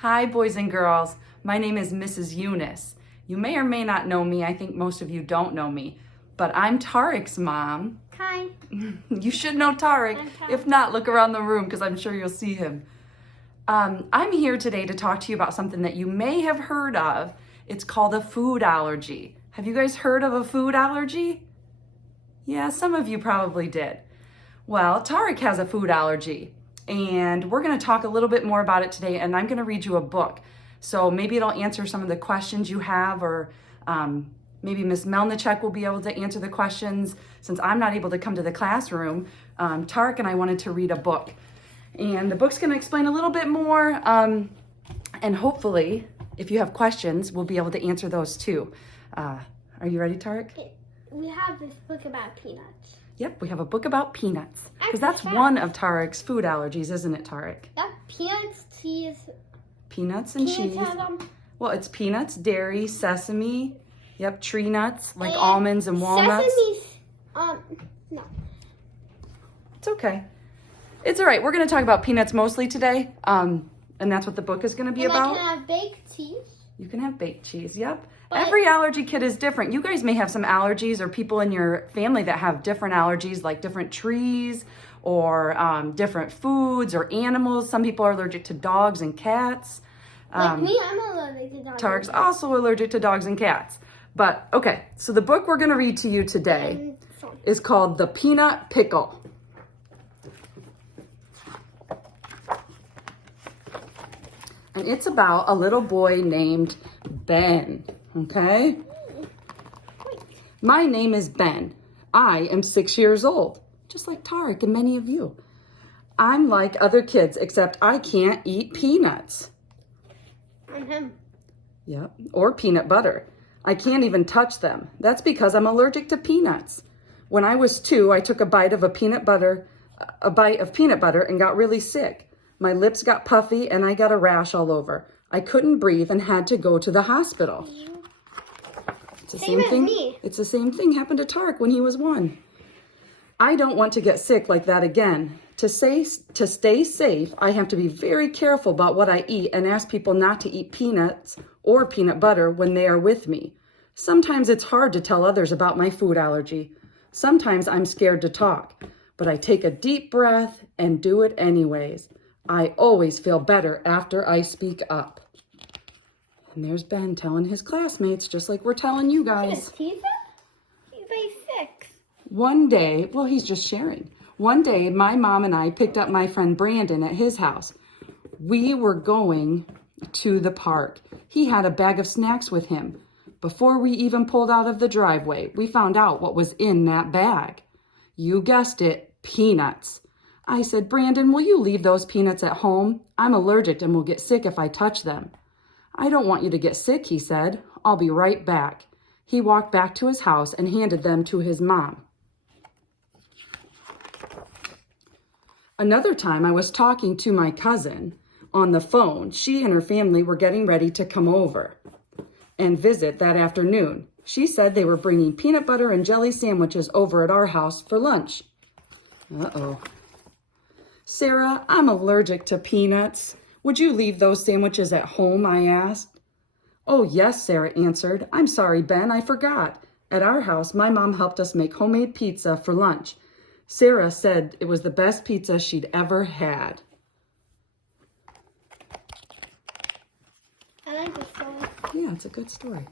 Hi, boys and girls. My name is Mrs. Eunice. You may or may not know me. I think most of you don't know me, but I'm Tarek's mom. Hi. You should know Tarek. If not, look around the room because I'm sure you'll see him. I'm here today to talk to you about something that you may have heard of. It's called a food allergy. Have you guys heard of a food allergy? Yeah, some of you probably did. Well, Tarek has a food allergy, and we're going to talk a little bit more about it today, and I'm going to read you a book. So maybe it'll answer some of the questions you have, or maybe Miss Melnichek will be able to answer the questions. Since I'm not able to come to the classroom, Tarek and I wanted to read a book. And the book's going to explain a little bit more, and hopefully, if you have questions, we'll be able to answer those too. Are you ready, Tarek? We have this book about peanuts. Yep, we have a book about peanuts. Because that's one of Tarek's food allergies, isn't it, Tarek? That peanuts, cheese. Peanuts and cheese. Well, it's peanuts, dairy, sesame, yep, tree nuts, like almonds and walnuts. Sesame's, no. It's okay. It's all right. We're going to talk about peanuts mostly today, and that's what the book is going to be about. I can have baked cheese. You can have baked cheese, yep. Every allergy kid is different. You guys may have some allergies, or people in your family that have different allergies, like different trees or different foods or animals. Some people are allergic to dogs and cats. Like me, I'm allergic to dogs. Tarek's also allergic to dogs and cats. But, okay, so the book we're going to read to you today is called The Peanut Pickle. And it's about a little boy named Ben, okay? My name is Ben. I am 6 years old, just like Tarek and many of you. I'm like other kids, except I can't eat peanuts. And him. Yep, or peanut butter. I can't even touch them. That's because I'm allergic to peanuts. When I was 2, I took a bite of peanut butter and got really sick. My lips got puffy and I got a rash all over. I couldn't breathe and had to go to the hospital. It's the same thing. Me. It's the same thing happened to Tarek when he was 1. I don't want to get sick like that again. To stay safe, I have to be very careful about what I eat and ask people not to eat peanuts or peanut butter when they are with me. Sometimes it's hard to tell others about my food allergy. Sometimes I'm scared to talk, but I take a deep breath and do it anyways. I always feel better after I speak up. And there's Ben telling his classmates, just like we're telling you guys. He's like 6. One day, well, he's just sharing. One day, my mom and I picked up my friend Brandon at his house. We were going to the park. He had a bag of snacks with him. Before we even pulled out of the driveway, we found out what was in that bag. You guessed it, peanuts. I said, Brandon, will you leave those peanuts at home? I'm allergic and will get sick if I touch them. I don't want you to get sick, he said. I'll be right back. He walked back to his house and handed them to his mom. Another time I was talking to my cousin on the phone. She and her family were getting ready to come over and visit that afternoon. She said they were bringing peanut butter and jelly sandwiches over at our house for lunch. Uh-oh. Sarah, I'm allergic to peanuts. Would you leave those sandwiches at home? I asked. Oh, yes, Sarah answered. I'm sorry, Ben, I forgot. At our house, my mom helped us make homemade pizza for lunch. Sarah said it was the best pizza she'd ever had. I like this story. Yeah, it's a good story.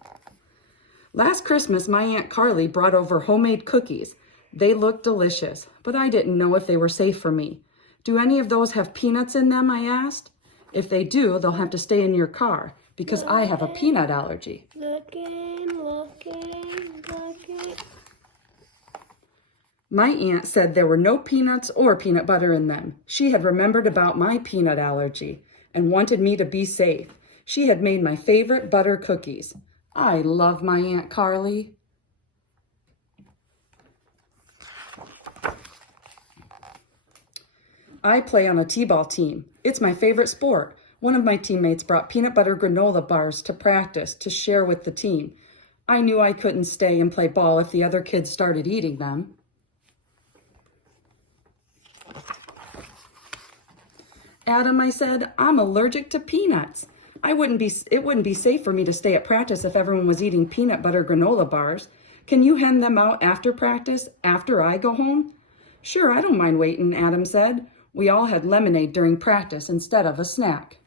Last Christmas, my Aunt Carly brought over homemade cookies. They looked delicious, but I didn't know if they were safe for me. Do any of those have peanuts in them? I asked. If they do, they'll have to stay in your car because I have a peanut allergy. Looking. My aunt said there were no peanuts or peanut butter in them. She had remembered about my peanut allergy and wanted me to be safe. She had made my favorite butter cookies. I love my Aunt Carly. I play on a t-ball team. It's my favorite sport. One of my teammates brought peanut butter granola bars to practice to share with the team. I knew I couldn't stay and play ball if the other kids started eating them. Adam, I said, I'm allergic to peanuts. It wouldn't be safe for me to stay at practice if everyone was eating peanut butter granola bars. Can you hand them out after practice, after I go home? Sure, I don't mind waiting, Adam said. We all had lemonade during practice instead of a snack.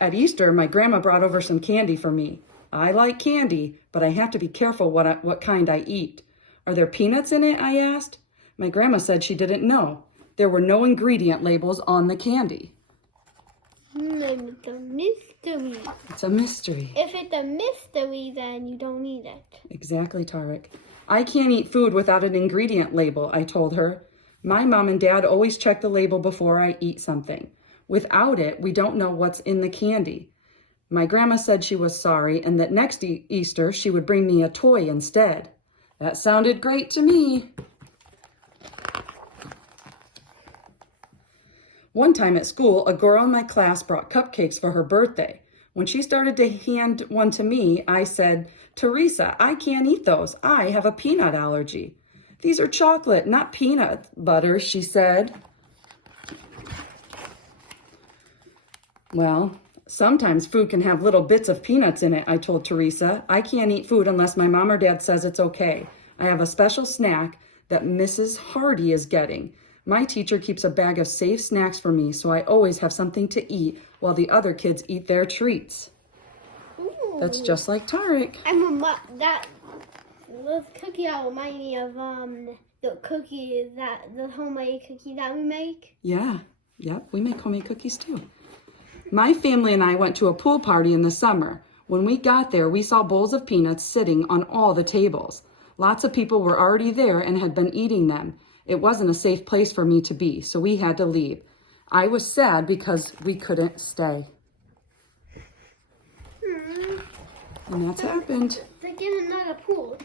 At Easter, my grandma brought over some candy for me. I like candy, but I have to be careful what kind I eat. Are there peanuts in it? I asked. My grandma said she didn't know. There were no ingredient labels on the candy. It's a mystery. It's a mystery. If it's a mystery, then you don't eat it. Exactly, Tarek. I can't eat food without an ingredient label, I told her. My mom and dad always check the label before I eat something. Without it, we don't know what's in the candy. My grandma said she was sorry and that next Easter she would bring me a toy instead. That sounded great to me. One time at school, a girl in my class brought cupcakes for her birthday. When she started to hand one to me, I said, Teresa, I can't eat those. I have a peanut allergy. These are chocolate, not peanut butter, she said. Well, sometimes food can have little bits of peanuts in it, I told Teresa. I can't eat food unless my mom or dad says it's okay. I have a special snack that Mrs. Hardy is getting. My teacher keeps a bag of safe snacks for me, so I always have something to eat while the other kids eat their treats. Ooh. That's just like Tarek. Those cookies remind me of the homemade cookies that we make. Yeah, yep, we make homemade cookies too. My family and I went to a pool party in the summer. When we got there, we saw bowls of peanuts sitting on all the tables. Lots of people were already there and had been eating them. It wasn't a safe place for me to be, so we had to leave. I was sad because we couldn't stay. And that's happened. They're getting another pool.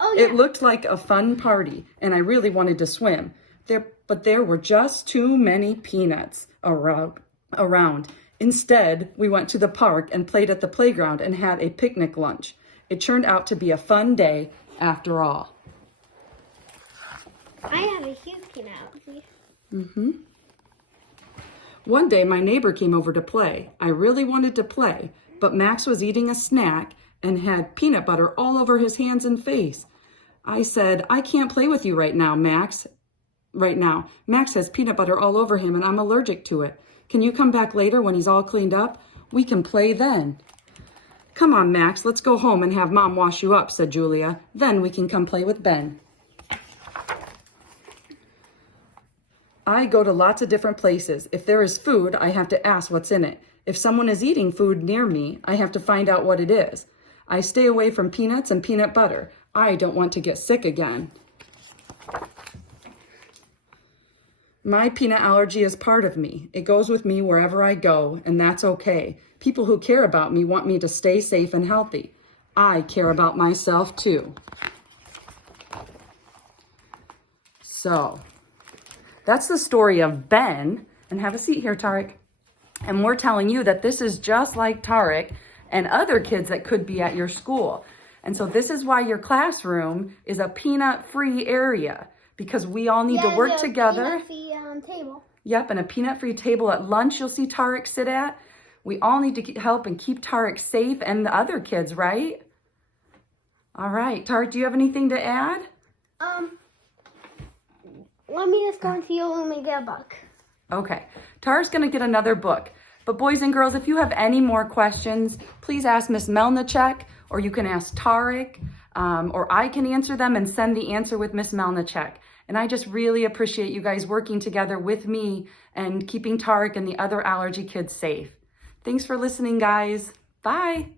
Oh, yeah. It looked like a fun party, and I really wanted to swim. But there were just too many peanuts around. Instead, we went to the park and played at the playground and had a picnic lunch. It turned out to be a fun day after all. I have a huge peanut allergy. One day, my neighbor came over to play. I really wanted to play, but Max was eating a snack and had peanut butter all over his hands and face. I said, I can't play with you right now, Max. Right now. Max has peanut butter all over him and I'm allergic to it. Can you come back later when he's all cleaned up? We can play then. Come on, Max, let's go home and have Mom wash you up, said Julia. Then we can come play with Ben. I go to lots of different places. If there is food, I have to ask what's in it. If someone is eating food near me, I have to find out what it is. I stay away from peanuts and peanut butter. I don't want to get sick again. My peanut allergy is part of me. It goes with me wherever I go, and that's okay. People who care about me want me to stay safe and healthy. I care about myself too. So, that's the story of Ben. And have a seat here, Tarek. And we're telling you that this is just like Tarek and other kids that could be at your school. And so this is why your classroom is a peanut-free area, because we all need to work together. Table. Yep, and a peanut-free table at lunch you'll see Tarek sit at. We all need to help and keep Tarek safe and the other kids, right? All right, Tarek, do you have anything to add? Let me just go into your room and get a book. Okay, Tarek's gonna get another book. But boys and girls, if you have any more questions, please ask Miss Melnichek, or you can ask Tarek, or I can answer them and send the answer with Miss Melnichek. And I just really appreciate you guys working together with me and keeping Tarek and the other allergy kids safe. Thanks for listening, guys. Bye.